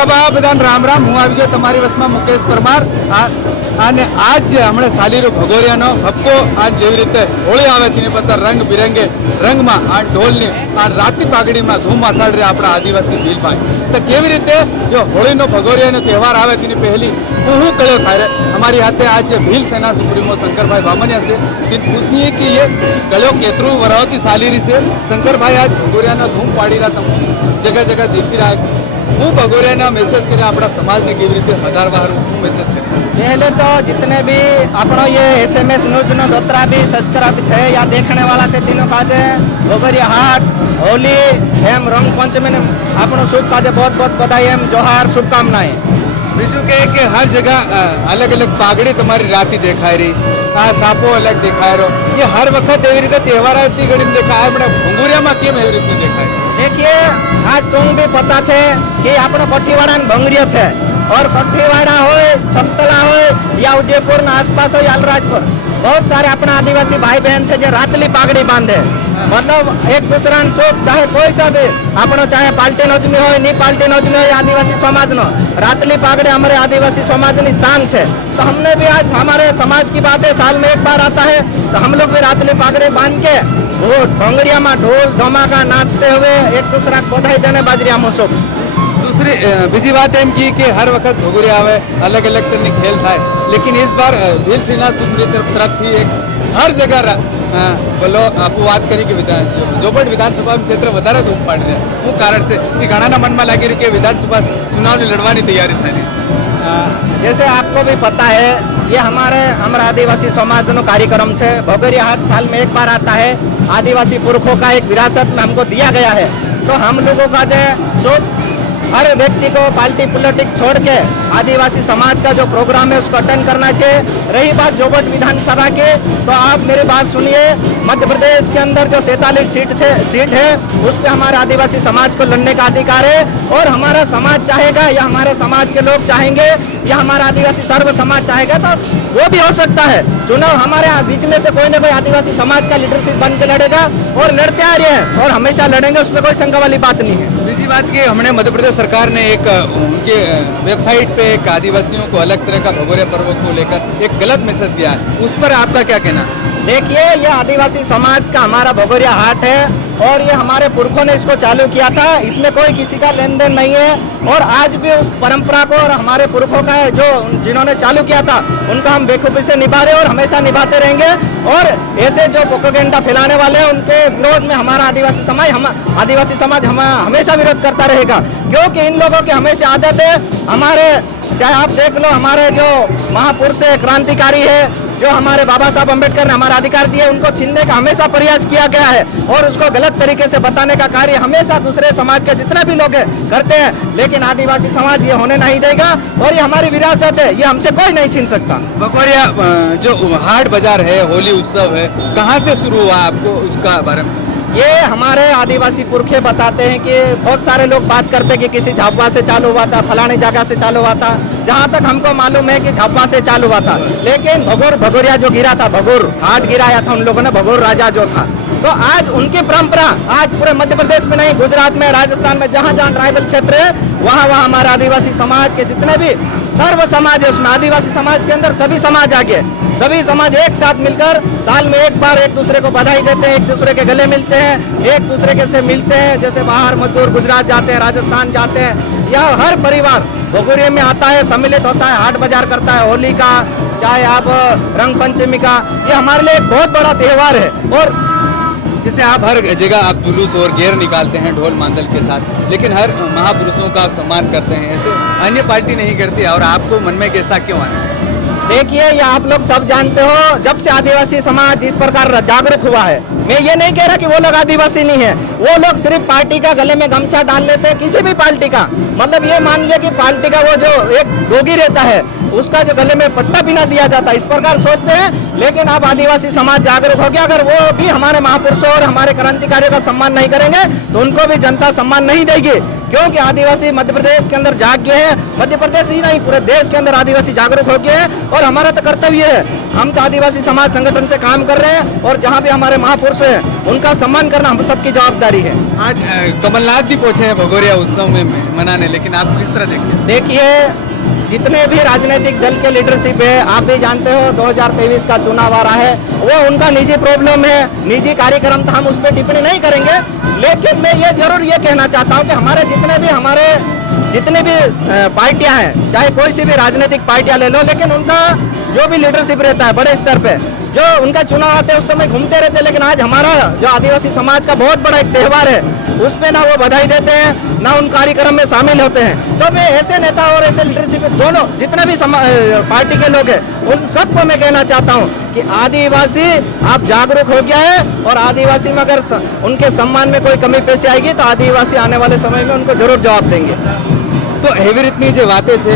ભૂખાબા બધાને રામ રામ. હું આવી ગયો તમારી વસમાં મુકેશ પરમાર. અને આજ હમણાં સાલીરો ભગોરિયાનો ભપકો આજ જેવી રીતે હોળી આવે તેની પત્તા રંગ બિરંગે રંગમાં આ ઢોલની આ રાતી પાઘડીમાં ધૂમ મસાડ રહ્યા આપણા આદિવાસી ભીલભાઈ. તો કેવી રીતે જો હોળીનો ભગોરિયાનો તહેવાર આવે તેની પહેલી હું કળ્યો થાય हमारी हाथे आज भील सेना सुप्रीमो शंकर भाई बामनिया से दिन पूछिए कि ये कलो केतरू वरावती सालीरी से शंकर भाई आज भगोरिया धूम पाड़ी रहा तम जगह जगह देखी रहा हूँ भगोरिया मैसेज करे अपना समाज ने केवी रीते हजारवार मैसेज करे. पहले तो जितने भी अपनो ये SMS न्यूज नो दोतरा भी सब्सक्राइब है या देखने वाला से तीनों काजे भगोरिया हाट होली एम रंग पंचमी ने अपनो शुभ काजे बहुत बहुत बधाई एम जोहार शुभकामनाएं. बीजू के हर जगह अलग अलग पागड़ी तुम्हारी राती देखाई रही सापो अलग देखाय रो ये हर वक्त एवी रीते तहेवार आती घड़ी में देखाय अपने भंगुरिया में केम एवी रीते देखाय. देखिए आज तुम भी पता है कि अपनो कठीवाड़ा भंगरियो है और कठीवाड़ा हो छपतला हो या उदयपुर आसपास हो या अलराजपुर बहुत सारे अपना आदिवासी भाई बहन से जो रातली पागड़ी बांधे मतलब एक दूसरा शुभ चाहे कोई सा भी अपनो चाहे पाल्टी नोजमी हो नी पाल्टी नोजमी हो आदिवासी समाज नो रातली पागड़ी हमारे आदिवासी समाज की शान है. तो हमने भी आज हमारे समाज की बात है साल में एक बार आता है तो हम लोग भी रातली पागड़ी बांध के वो ढोंगरिया में ढोल धमाका नाचते हुए एक दूसरा को बधाई देने बाजरिया महोत्सव. दूसरी बीजी बात एम की कि हर वक्त भगोरिया आवे अलग अलग तरह खेल थाय लेकिन इस बार भील सेना तरफ थी एक हर जगह बोलो आपको बात करी कि जोबट विधानसभा क्षेत्र વધારે ધૂમ પાડી રહ્યા હું કારણ છે કે ઘણાના મનમાં લાગી રહ્યું કે વિધાનસભા ચુનાવની લડવાની તૈયારી થઈ. जैसे आपको भी पता है ये हमारे आदिवासी समाज नो कार्यक्रम है. भगोरिया हाट साल में एक बार आता है. आदिवासी पुरखों का एक विरासत में हमको दिया गया है. तो हम लोगों का जो हर व्यक्ति को पार्टी पॉलिटिक्स छोड़ के आदिवासी समाज का जो प्रोग्राम है उसको अटेंड करना चाहिए. रही बात जोबट विधानसभा के तो आप मेरी बात सुनिए. मध्य प्रदेश के अंदर जो 47 सीट है उस पे हमारे आदिवासी समाज को लड़ने का अधिकार है और हमारा समाज चाहेगा या हमारे समाज के लोग चाहेंगे या हमारा आदिवासी सर्व समाज चाहेगा तो वो भी हो सकता है. चुनाव हमारे बीच में से कोई ना कोई आदिवासी समाज का लीडरशिप बन के लड़ेगा और लड़ते आ रहे हैं और हमेशा लड़ेंगे उसमें कोई शंका वाली बात नहीं है. दूसरी बात की हमने मध्य प्रदेश सरकार ने एक उनके वेबसाइट पे एक आदिवासियों को अलग तरह का भगोरिया पर्व को लेकर एक गलत मैसेज दिया है उस पर आपका क्या कहना? देखिए ये आदिवासी समाज का हमारा भगोरिया हाट है और ये हमारे पुरखों ने इसको चालू किया था. इसमें कोई किसी का लेन देन नहीं है और आज भी उस परंपरा को और हमारे पुरखों का जो जिन्होंने चालू किया था उनका हम बेखूबी से निभा रहे और हमेशा निभाते रहेंगे. और ऐसे जो प्रोपेगेंडा फैलाने वाले हैं उनके विरोध में हमारा आदिवासी समाज हमेशा विरोध करता रहेगा क्योंकि इन लोगों की हमेशा आदत है. हमारे चाहे आप देख लो हमारे जो महापुरुष है क्रांतिकारी है जो हमारे बाबा साहब अम्बेडकर ने हमारा अधिकार दिए उनको छीनने का हमेशा प्रयास किया गया है और उसको गलत तरीके से बताने का कार्य हमेशा दूसरे समाज के जितने भी लोग करते हैं. लेकिन आदिवासी समाज ये होने नहीं देगा और ये हमारी विरासत है ये हमसे कोई नहीं छीन सकता. भगोरिया जो हाट बाजार है होली उत्सव है कहाँ से शुरू हुआ आपको उसका बारे में? ये हमारे आदिवासी पुरखे बताते हैं कि बहुत सारे लोग बात करते हैं कि किसी झापवा से चालू हुआ था फलाने जगह से चालू हुआ था. जहाँ तक हमको मालूम है कि झापवा से चालू हुआ था लेकिन भगोरिया जो गिरा था भगोर हाट गिराया था उन लोगों ने भगोर राजा जो था. तो आज उनकी परंपरा आज पूरे मध्य प्रदेश में नहीं गुजरात में राजस्थान में जहाँ जहाँ ट्राइबल क्षेत्र है वहाँ हमारे आदिवासी समाज के जितने भी सर्व समाज है उसमें आदिवासी समाज के अंदर सभी समाज आ गए. सभी समाज एक साथ मिलकर साल में एक बार एक दूसरे को बधाई देते हैं एक दूसरे के गले मिलते हैं एक दूसरे के से मिलते हैं. जैसे बाहर मजदूर गुजरात जाते हैं राजस्थान जाते हैं यह हर परिवार भगोरिया में आता है सम्मिलित होता है हाट बाजार करता है. होली का चाहे आप रंग पंचमी का ये हमारे लिए एक बहुत बड़ा त्योहार है. और जैसे आप हर जगह आप जुलूस और गेर निकालते हैं ढोल मांदल के साथ लेकिन हर महापुरुषों का आप सम्मान करते हैं ऐसे अन्य पार्टी नहीं करती और आपको मन में कैसा क्यों आया? देखिए ये आप लोग सब जानते हो जब से आदिवासी समाज इस प्रकार जागरूक हुआ है. मैं ये नहीं कह रहा कि वो लोग आदिवासी नहीं है वो लोग सिर्फ पार्टी का गले में गमछा डाल लेते हैं किसी भी पार्टी का मतलब ये मान लिया कि पार्टी का वो जो एक डोगी रहता है उसका जो गले में पट्टा भी ना दिया जाता इस प्रकार सोचते हैं. लेकिन अब आदिवासी समाज जागरूक हो गया अगर वो भी हमारे महापुरुषों और हमारे क्रांतिकारियों का सम्मान नहीं करेंगे तो उनको भी जनता सम्मान नहीं देगी क्योंकि आदिवासी मध्य प्रदेश के अंदर जाग गए हैं. मध्य प्रदेश ही नहीं पूरे देश के अंदर आदिवासी जागरूक हो गए हैं और हमारा तो कर्तव्य है हम तो आदिवासी समाज संगठन से काम कर रहे हैं और जहाँ भी हमारे महापुरुष हैं उनका सम्मान करना हम सबकी जवाबदारी है। आज कमलनाथ भी पहुंचे हैं भगोरिया उत्सव में मनाने, लेकिन आप किस तरह देखते हैं? देखिए, जितने भी राजनीतिक दल के लीडरशिप है, आप भी जानते हो 2023 का चुनाव आ रहा है, वो उनका निजी प्रॉब्लम है, निजी कार्यक्रम, तो हम उस पर टिप्पणी नहीं करेंगे। लेकिन मैं ये जरूर ये कहना चाहता हूँ कि हमारे जितने भी पार्टियां हैं, चाहे कोई सी भी राजनीतिक पार्टियां ले लो, लेकिन उनका जो भी लीडरशिप रहता है बड़े स्तर पे, जो उनका चुनाव आते हैं उस समय घूमते रहते हैं, लेकिन आज हमारा जो आदिवासी समाज का बहुत बड़ा एक त्यौहार है, उसमें ना वो बधाई देते हैं ना उन कार्यक्रम में शामिल होते हैं। तो मैं ऐसे नेता और ऐसे लीडरशिप दोनों जितने भी पार्टी के लोग हैं उन सबको मैं कहना चाहता हूँ कि आदिवासी आप जागरूक हो गया है, और आदिवासी में अगर उनके सम्मान में कोई कमी पेशी आएगी तो आदिवासी आने वाले समय में उनको जरूर जवाब देंगे। तो एવી રીતની જે વાતે છે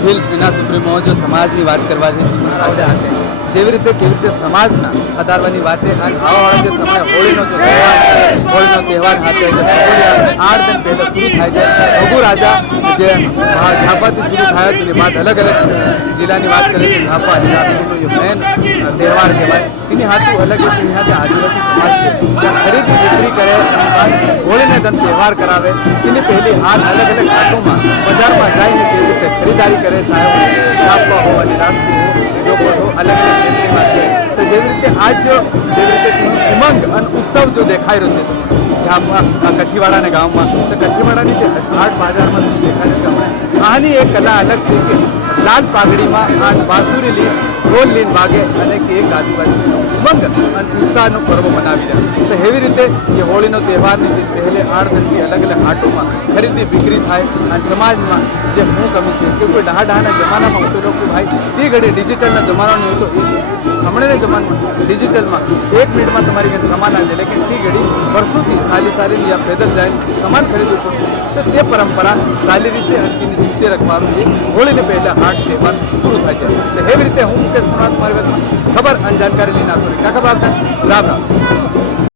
ભીલ સેના સુપ્રીમો જો સમાજની વાત કરવા છે હાથે હાથે જેવી રીતે કેવી રીતે સમાજના વધારવાની વાતે અને આવાવાળા જે સમય હોળીનો જે તહેવાર છે, હોળીનો તહેવાર હાથે જે ભગોરિયા 8 दिन પહેલા શરૂ થાય છે। ભગુ રાજા જે ઝાપાથી શરૂ થાય તેની વાત અલગ અલગ જિલ્લાની વાત કરીએ તો ઝાપા અને રાજપૂતનો જે મેન તહેવાર કહેવાય તેની હાથું અલગ છે। તેની હાથે આદિવાસી સમાજ છે ત્યાં ખરીદી વિક્રી કરે અને હોળીને ધન તહેવાર કરાવે તેની પહેલી હાલ અલગ અલગ ઘાટોમાં બજારમાં જઈને કેવી રીતે ખરીદારી કરે સાહેબ, ઝાપા હો અને રાજપૂત હો, જોગોર હો, અલગ અલગ ક્ષેત્રની વાત કરે તો જેવી રીતે આજ જેવી રીતે ઉમંગ અને ઉત્સવ જો દેખાઈ રહ્યો છે ઝાપા કઠીવાડાના ગામમાં, તો કઠીવાડાની જે હાટ બજારમાં દેખાય છે કે આની એક કલા અલગ છે કે લાલ પાઘડીમાં આ બાંસુરી લીન ઢોલ લીન વાગે અને કે એક આદિવાસી ઉમંગ અને ઉત્સાહનો પર્વ મનાવી રહ્યા તો એવી રીતે જે હોળીનો તહેવારની પહેલે 8 દિનથી અલગ અલગ હાટોમાં ખરીદી વિક્રી થાય અને સમાજમાં જે હું કમી છે કે કોઈ ડાહડાના જમાનામાં હું તો લોકો ભાઈ એ ઘડી ડિજિટલના જમાનો નહીં હતો, એ છે હમણાંના જમાનામાં ડિજિટલમાં 1 મિનિટમાં તમારી કંઈ સામાન આવી જાય, લેકિન તે ઘડી વર્ષોથી સાલી યા પેદલ જાય સામાન ખરીદવું પડતું, તો તે પરંપરા સાલી રીતે હકીની જીવતે રખવાનું છે। હોળીને પહેલા હાટ તહેવાર શરૂ થાય છે તો એવી રીતે હું મુકેશ પરમાર તમારી વાતમાં ખબર અને જાણકારી લઈને આવતો રહી। કાકા બાપ રામ રામ।